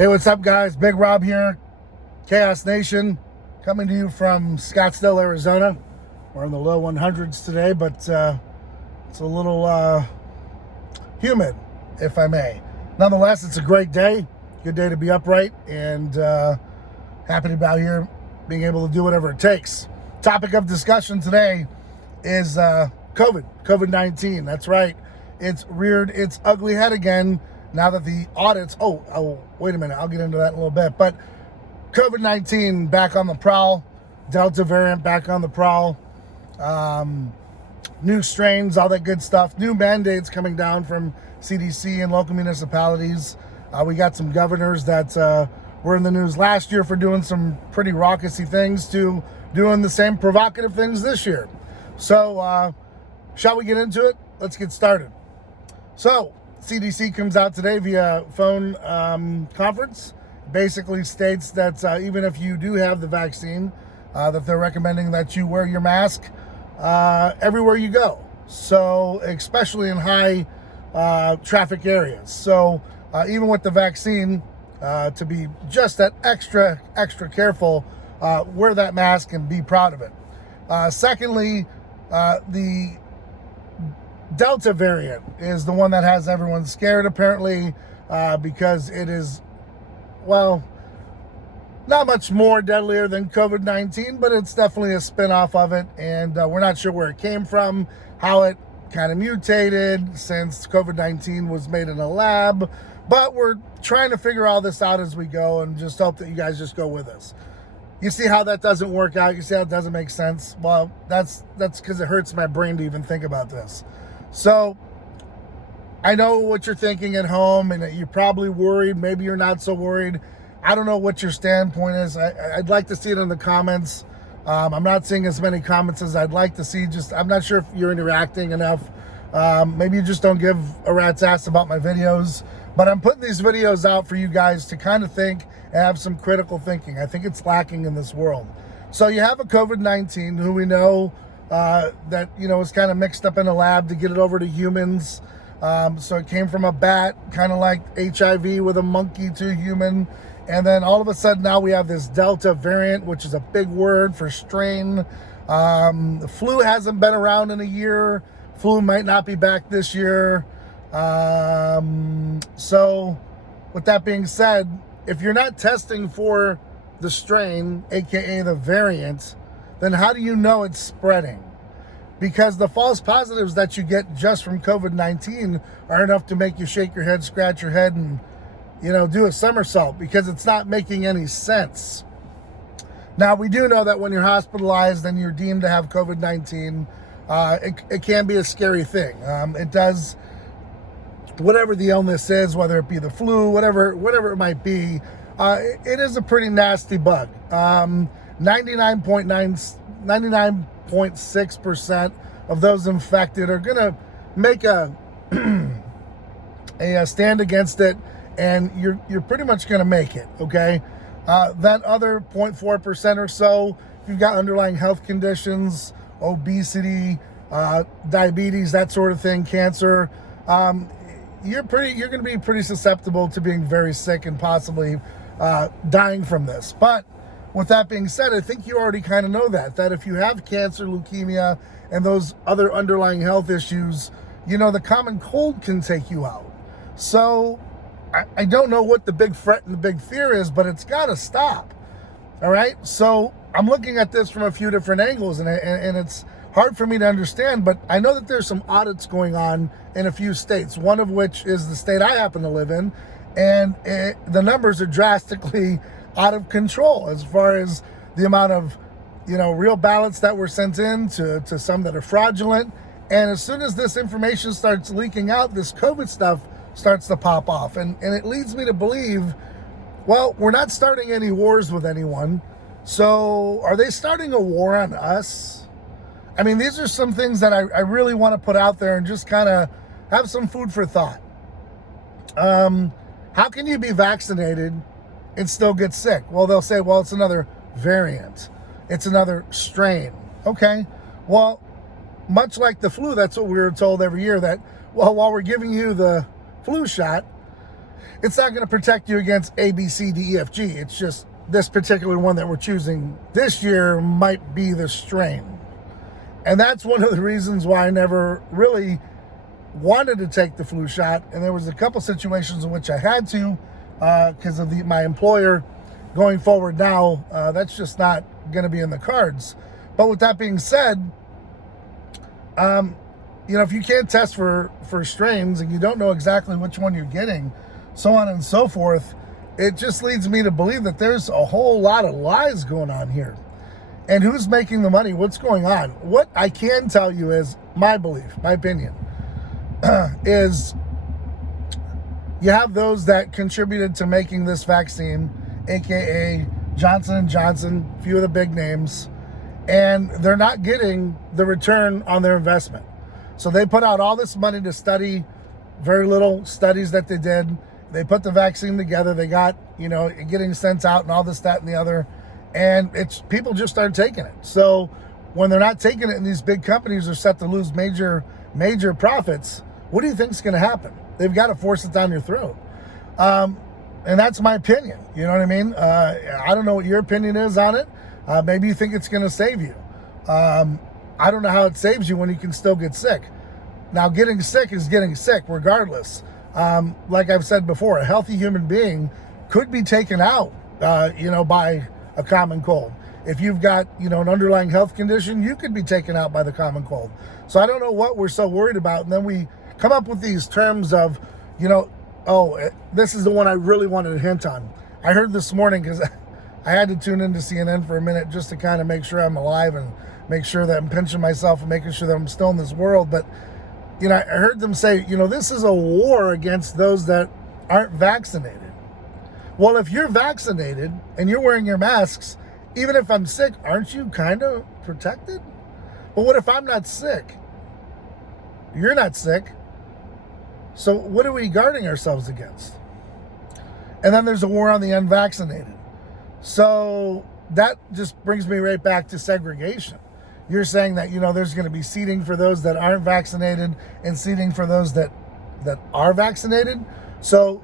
Hey, what's up, guys? Big Rob here, Chaos Nation, coming to you from Scottsdale, Arizona. We're in the low 100s today, but it's a little humid, if I may. Nonetheless, it's a great day. Good day to be upright, and happy to be out here being able to do whatever it takes. Topic of discussion today is COVID-19. That's right. It's reared its ugly head again now that the audits, wait a minute, I'll get into that in a little bit, but COVID-19 back on the prowl, Delta variant back on the prowl, new strains, all that good stuff, new mandates coming down from CDC and local municipalities. We got some governors that were in the news last year for doing some pretty raucousy things to doing the same provocative things this year. So, shall we get into it? Let's get started. So, CDC comes out today via phone conference, basically states that even if you do have the vaccine, that they're recommending that you wear your mask everywhere you go. So, especially in high traffic areas. So, even with the vaccine, to be just that extra careful, wear that mask and be proud of it. Secondly, the Delta variant is the one that has everyone scared, apparently, because it is, well, not much more deadlier than COVID-19, but it's definitely a spin-off of it, and we're not sure where it came from, how it kind of mutated since COVID-19 was made in a lab, but we're trying to figure all this out as we go and just hope that you guys just go with us. You see how that doesn't work out? You see how it doesn't make sense? Well, that's because it hurts my brain to even think about this. So, I know what you're thinking at home, and you're probably worried. Maybe you're not so worried. I don't know what your standpoint is. I'd like to see it in the comments. I'm not seeing as many comments as I'd like to see. I'm not sure if you're interacting enough. Maybe you just don't give a rat's ass about my videos. But I'm putting these videos out for you guys to kind of think and have some critical thinking. I think it's lacking in this world. So you have a COVID-19 who we know that, was kind of mixed up in a lab to get it over to humans. So it came from a bat, kind of like HIV with a monkey to human. And then all of a sudden now we have this Delta variant, which is a big word for strain. The flu hasn't been around in a year. Flu might not be back this year. So with that being said, if you're not testing for the strain, aka the variant, then how do you know it's spreading? Because the false positives that you get just from COVID-19 are enough to make you shake your head, scratch your head, and do a somersault, because it's not making any sense. Now, we do know that when you're hospitalized and you're deemed to have COVID-19, it can be a scary thing. It does, whatever the illness is, whether it be the flu, whatever it might be, it is a pretty nasty bug. 99.6% of those infected are going to make a stand against it, and you're pretty much going to make it, okay? That other 0.4% or so, if you've got underlying health conditions, obesity, diabetes, that sort of thing, cancer, you're going to be pretty susceptible to being very sick and possibly dying from this. But with that being said, I think you already kind of know that if you have cancer, leukemia, and those other underlying health issues, the common cold can take you out. So I don't know what the big threat and the big fear is, but it's got to stop. All right. So I'm looking at this from a few different angles, and it's hard for me to understand, but I know that there's some audits going on in a few states, one of which is the state I happen to live in, and the numbers are drastically out of control as far as the amount of, real ballots that were sent in to some that are fraudulent. And as soon as this information starts leaking out, this COVID stuff starts to pop off. And it leads me to believe, well, we're not starting any wars with anyone. So are they starting a war on us? I mean, these are some things that I really want to put out there and just kind of have some food for thought. How can you be vaccinated and still get sick? Well, they'll say, well, it's another variant. It's another strain. Okay. Well, much like the flu, that's what we were told every year, that, well, while we're giving you the flu shot, It's not going to protect you against A, B, C, D, E, F, G. It's just this particular one that we're choosing this year might be the strain. And that's one of the reasons why I never really wanted to take the flu shot. And there was a couple situations in which I had to because of my employer. Going forward now, that's just not going to be in the cards. But with that being said, if you can't test for strains and you don't know exactly which one you're getting, so on and so forth, it just leads me to believe that there's a whole lot of lies going on here. And who's making the money? What's going on? What I can tell you is my belief, my opinion, is you have those that contributed to making this vaccine, aka Johnson & Johnson, a few of the big names, and they're not getting the return on their investment. So they put out all this money to study very little studies that they did. They put the vaccine together. They got, getting sent out and all this, that, and the other. And people just aren't taking it. So when they're not taking it and these big companies are set to lose major profits, what do you think is going to happen? They've got to force it down your throat. And that's my opinion. You know what I mean? I don't know what your opinion is on it. Maybe you think it's going to save you. I don't know how it saves you when you can still get sick. Now, getting sick is getting sick regardless. Like I've said before, a healthy human being could be taken out, by a common cold. If you've got, an underlying health condition, you could be taken out by the common cold. So I don't know what we're so worried about. And then we come up with these terms of, this is the one I really wanted to hint on. I heard this morning because I had to tune into CNN for a minute just to kind of make sure I'm alive and make sure that I'm pinching myself and making sure that I'm still in this world. But, I heard them say, this is a war against those that aren't vaccinated. Well, if you're vaccinated and you're wearing your masks, even if I'm sick, aren't you kind of protected? But what if I'm not sick? You're not sick. So what are we guarding ourselves against? And then there's a war on the unvaccinated. So that just brings me right back to segregation. You're saying that, there's going to be seating for those that aren't vaccinated and seating for those that are vaccinated. So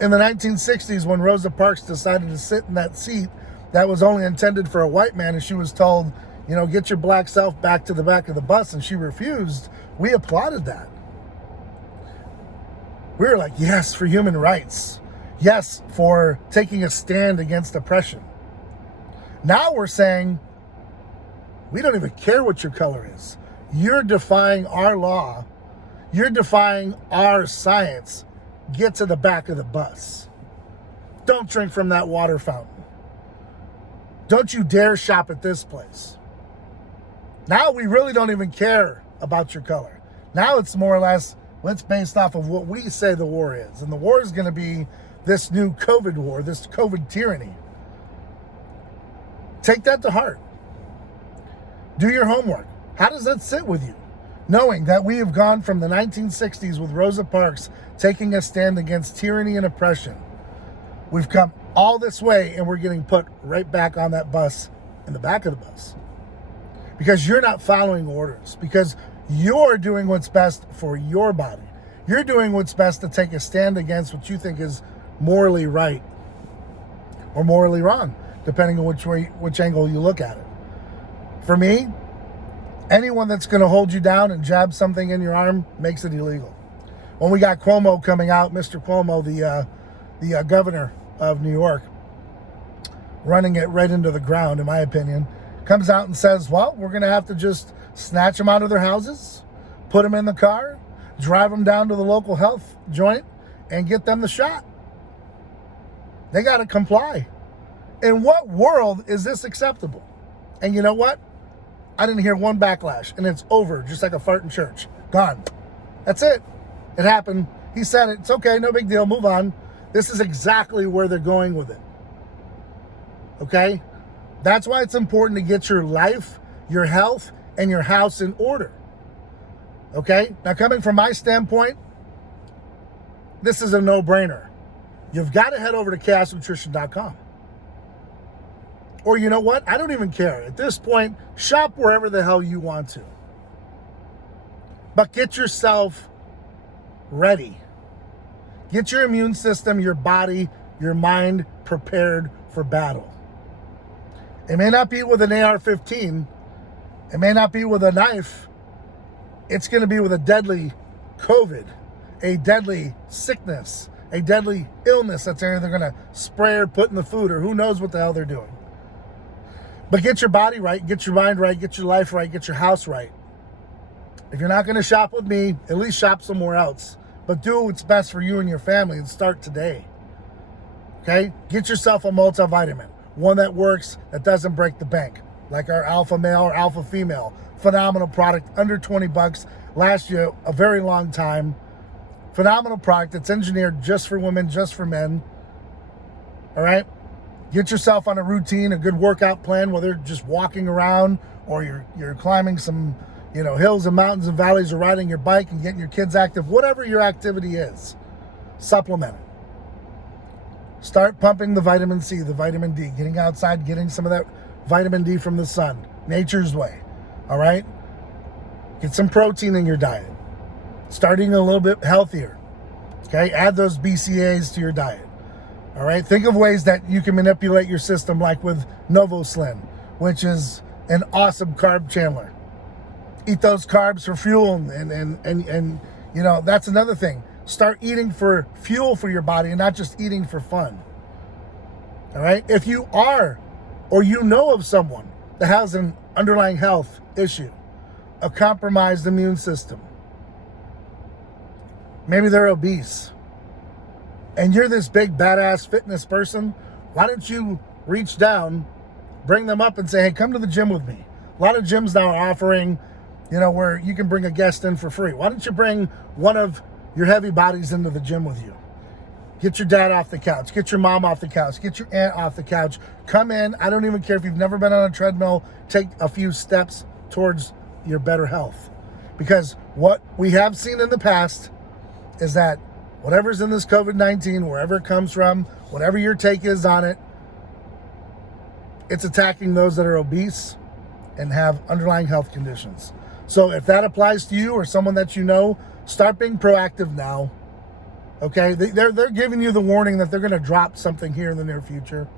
in the 1960s, when Rosa Parks decided to sit in that seat that was only intended for a white man, and she was told, get your black self back to the back of the bus, and she refused, we applauded that. We were like, yes, for human rights. Yes, for taking a stand against oppression. Now we're saying, we don't even care what your color is. You're defying our law. You're defying our science. Get to the back of the bus. Don't drink from that water fountain. Don't you dare shop at this place. Now we really don't even care about your color. Now it's more or less, it's based off of what we say the war is. And the war is going to be this new COVID war, this COVID tyranny. Take that to heart. Do your homework. How does that sit with you? Knowing that we have gone from the 1960s with Rosa Parks taking a stand against tyranny and oppression. We've come all this way and we're getting put right back on that bus, in the back of the bus. Because you're not following orders. Because you're doing what's best for your body. You're doing what's best to take a stand against what you think is morally right or morally wrong, depending on which angle you look at it. For me, anyone that's going to hold you down and jab something in your arm makes it illegal. When we got Cuomo coming out, Mr. Cuomo, the governor of New York, running it right into the ground, in my opinion, comes out and says, well, we're going to have to just snatch them out of their houses, put them in the car, drive them down to the local health joint, and get them the shot. They got to comply. In what world is this acceptable? And you know what? I didn't hear one backlash, and it's over, just like a fart in church. Gone. That's it. It happened. He said it. It's okay. No big deal. Move on. This is exactly where they're going with it. Okay? That's why it's important to get your life, your health, and your house in order. Okay? Now, coming from my standpoint, this is a no-brainer. You've got to head over to chaosnutrition.com. Or you know what? I don't even care. At this point, shop wherever the hell you want to. But get yourself ready. Get your immune system, your body, your mind prepared for battle. It may not be with an AR-15. It may not be with a knife. It's going to be with a deadly COVID, a deadly sickness, a deadly illness that's either going to spray or put in the food, or who knows what the hell they're doing. But get your body right, get your mind right, get your life right, get your house right. If you're not going to shop with me, at least shop somewhere else. But do what's best for you and your family and start today. Okay? Get yourself a multivitamin. One that works, that doesn't break the bank. Like our Alpha Male or Alpha Female. Phenomenal product, under 20 bucks. Last year, a very long time. Phenomenal product. It's engineered just for women, just for men. All right? Get yourself on a routine, a good workout plan, whether you're just walking around or you're climbing some, hills and mountains and valleys, or riding your bike and getting your kids active. Whatever your activity is, supplement it. Start pumping the vitamin C, the vitamin D, getting outside, getting some of that vitamin D from the sun, nature's way. All right? Get some protein in your diet. Starting a little bit healthier. Okay? Add those BCAAs to your diet. All right? Think of ways that you can manipulate your system, like with NovoSlim, which is an awesome carb channel. Eat those carbs for fuel, and that's another thing. Start eating for fuel for your body and not just eating for fun. All right? If you are, or you know of someone that has an underlying health issue, a compromised immune system, maybe they're obese, and you're this big badass fitness person, why don't you reach down, bring them up and say, hey, come to the gym with me. A lot of gyms now are offering, where you can bring a guest in for free. Why don't you bring one of your heavy bodies into the gym with you? Get your dad off the couch. Get your mom off the couch. Get your aunt off the couch. Come in. I don't even care if you've never been on a treadmill. Take a few steps towards your better health. Because what we have seen in the past is that whatever's in this COVID-19, wherever it comes from, whatever your take is on it, it's attacking those that are obese and have underlying health conditions. So if that applies to you or someone that you know, start being proactive now. Okay? They're giving you the warning that they're going to drop something here in the near future.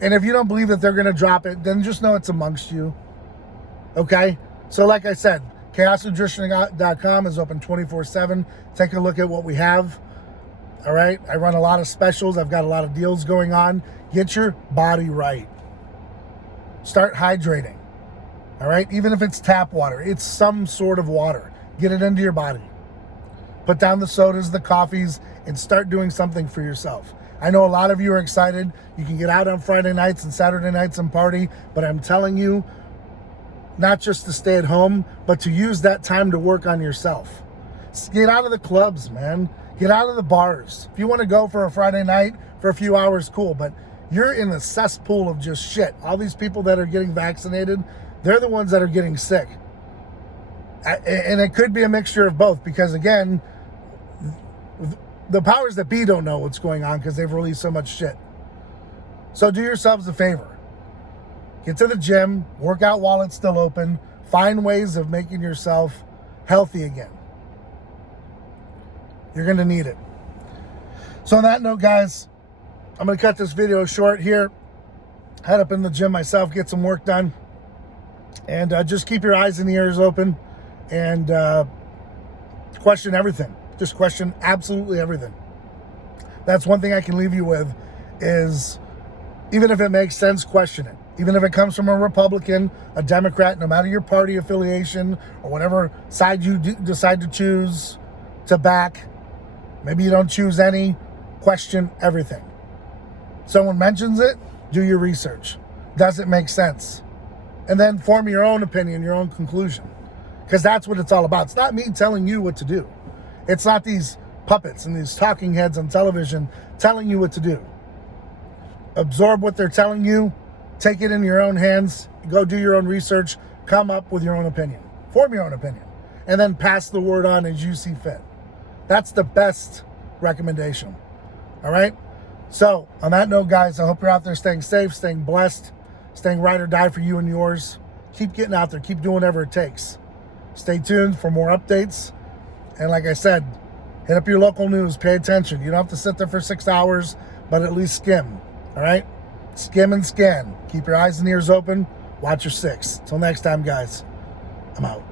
And if you don't believe that they're going to drop it, then just know it's amongst you. Okay? So like I said, chaosnutrition.com is open 24/7. Take a look at what we have. All right? I run a lot of specials. I've got a lot of deals going on. Get your body right. Start hydrating. All right? Even if it's tap water, it's some sort of water. Get it into your body. Put down the sodas, the coffees, and start doing something for yourself. I know a lot of you are excited. You can get out on Friday nights and Saturday nights and party, but I'm telling you, not just to stay at home, but to use that time to work on yourself. Get out of the clubs, man. Get out of the bars. If you want to go for a Friday night for a few hours, cool, but you're in the cesspool of just shit. All these people that are getting vaccinated, they're the ones that are getting sick. And it could be a mixture of both, because again, the powers that be don't know what's going on because they've released so much shit. So do yourselves a favor. Get to the gym, work out while it's still open, find ways of making yourself healthy again. You're going to need it. So on that note, guys, I'm going to cut this video short here. Head up in the gym myself, get some work done. And just keep your eyes and ears open and question everything. Just question absolutely everything. That's one thing I can leave you with is, even if it makes sense, question it. Even if it comes from a Republican, a Democrat, no matter your party affiliation or whatever side you decide to choose to back, maybe you don't choose any, question everything. Someone mentions it, do your research. Does it make sense? And then form your own opinion, your own conclusion. Because that's what it's all about. It's not me telling you what to do. It's not these puppets and these talking heads on television telling you what to do. Absorb what they're telling you. Take it in your own hands. Go do your own research. Come up with your own opinion. Form your own opinion. And then pass the word on as you see fit. That's the best recommendation. All right? So, on that note, guys, I hope you're out there staying safe, staying blessed, staying ride or die for you and yours. Keep getting out there. Keep doing whatever it takes. Stay tuned for more updates. And like I said, Hit up your local news. Pay attention. You don't have to sit there for 6 hours, but at least skim. All right? Skim and scan. Keep your eyes and ears open. Watch your six. Till next time, guys. I'm out.